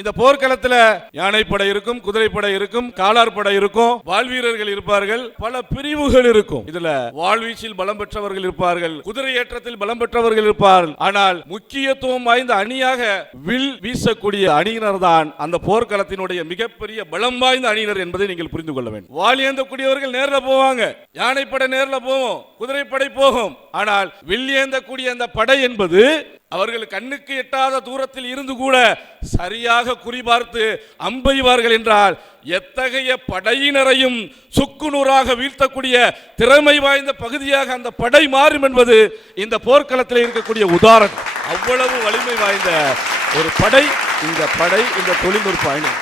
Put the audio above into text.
இந்த போர்க்களத்துல யானைப்படை இருக்கும், குதிரைப்படை இருக்கும், காலார்படை இருக்கும், வாழ்வீரர்கள் இருப்பார்கள், பல பிரிவுகள் இருக்கும். இதுல வாழ்வீச்சில் பலம் பெற்றவர்கள் இருப்பார்கள், குதிரை ஏற்றத்தில் பலம் பெற்றவர்கள் இருப்பார்கள். ஆனால் முக்கியத்துவம் வாய்ந்த அணியாக வில் வீசக்கூடிய அணியினர் தான் அந்த போர்க்களத்தினுடைய மிகப்பெரிய பலம் வாய்ந்த அணியினர் என்பதை நீங்கள் புரிந்து கொள்ள வேண்டும். வாள் ஏந்தக்கூடியவர்கள் நேர்ல போவாங்க, யானைப்படை நேர்ல போவோம், குதிரைப்படை போகும். ஆனால் வில் ஏந்தக்கூடிய அந்த படை என்பது அவர்கள் கண்ணுக்கு எட்டாத தூரத்தில் இருந்து கூட சரியாக குறிபார்த்து அம்பெய்வார்கள் என்றால் எத்தகைய படையினரையும் சுக்குநூறாக வீழ்த்தக்கூடிய திறமை வாய்ந்த பகுதியாக அந்த படை மாறும் என்பது இந்த போர்க்களத்தில் இருக்கக்கூடிய உதாரணம். அவ்வளவு வலிமை வாய்ந்த ஒரு படை இந்த தொழில்நுட்ப அணி.